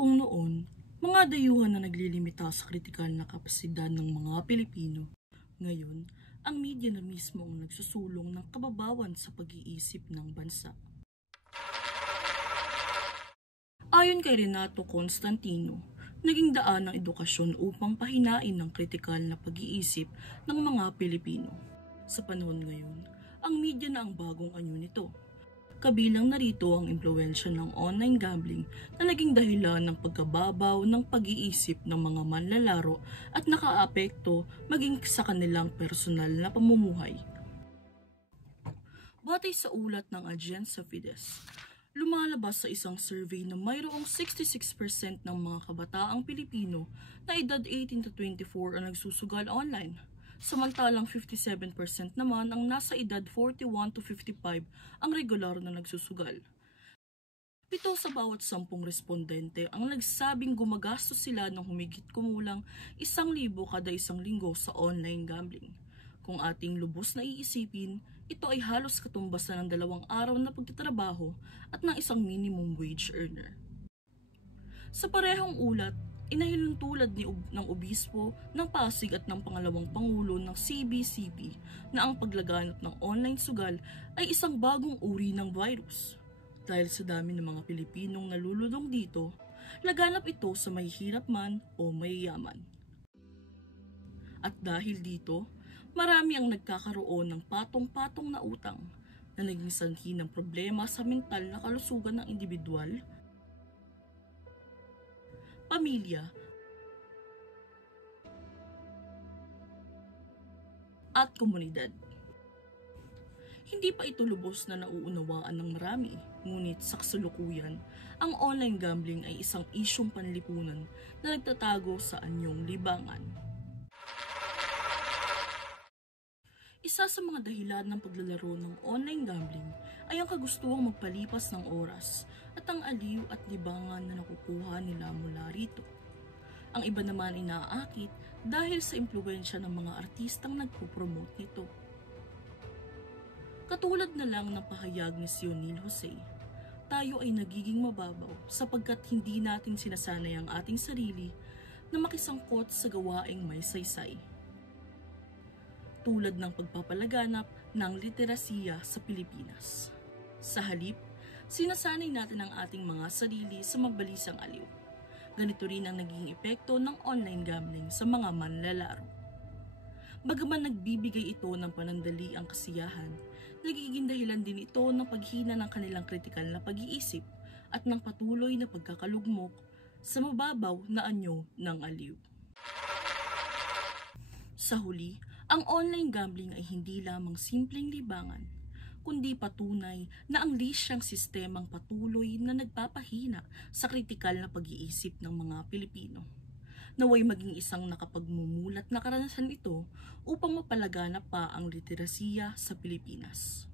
Kung noon, mga dayuhan na naglilimita sa kritikal na kapasidad ng mga Pilipino, ngayon, ang media na mismo ang nagsusulong ng kababawan sa pag-iisip ng bansa. Ayon kay Renato Constantino, naging daan ng edukasyon upang pahinain ng kritikal na pag-iisip ng mga Pilipino. Sa panahon ngayon, ang media na ang bagong anyo nito. Kabilang narito ang impluwensya ng online gambling na naging dahilan ng pagkababaw ng pag-iisip ng mga manlalaro at nakaapekto maging sa kanilang personal na pamumuhay. Batay sa ulat ng Agencia Fides, lumalabas sa isang survey na mayroong 66% ng mga kabataang Pilipino na edad 18 to 24 ang nagsusugal online. Samantalang 57% naman ang nasa edad 41 to 55 ang regular na nagsusugal. 7 sa bawat 10 respondente ang nagsabing gumagastos sila ng humigit kumulang 1,000 kada isang linggo sa online gambling. Kung ating lubos na iisipin, ito ay halos katumbasan ng 2 araw na pagtatrabaho at ng isang minimum wage earner. Sa parehong ulat, inahinuntulad ng obispo ng Pasig at ng pangalawang pangulo ng CBCP na ang paglaganap ng online sugal ay isang bagong uri ng virus. Dahil sa dami ng mga Pilipinong nalululong dito, laganap ito sa mahihirap man o mayayaman. At dahil dito, marami ang nagkakaroon ng patong-patong na utang na naging sanhi ng problema sa mental na kalusugan ng individual, pamilya, at komunidad. Hindi pa ito lubos na nauunawaan ng marami, ngunit sa kasalukuyan, ang online gambling ay isang isyong panlipunan na nagtatago sa anyong libangan. Isa sa mga dahilan ng paglalaro ng online gambling ay ang kagustuhang magpalipas ng oras at ang aliw at libangan na nakukuha nila mula rito. Ang iba naman ay naaakit dahil sa impluwensya ng mga artistang nagpo-promote nito. Katulad na lang ng pahayag ni Sionil Jose, tayo ay nagiging mababaw sapagkat hindi natin sinasanay ang ating sarili na makisangkot sa gawaing may saysay. Tulad ng pagpapalaganap ng literasiya sa Pilipinas. Sa halip, sinasanay natin ang ating mga sarili sa mabalisang aliw. Ganito rin ang naging epekto ng online gambling sa mga manlalaro. Bagaman nagbibigay ito ng panandali ang kasiyahan, nagiging dahilan din ito ng paghina ng kanilang kritikal na pag-iisip at ng patuloy na pagkakalugmok sa mababaw na anyo ng aliw. Sa huli, ang online gambling ay hindi lamang simpleng libangan, kundi patunay na ang lisyang sistemang patuloy na nagpapahina sa kritikal na pag-iisip ng mga Pilipino. Naway maging isang nakapagmumulat na karanasan ito upang mapalaganap pa ang literasiya sa Pilipinas.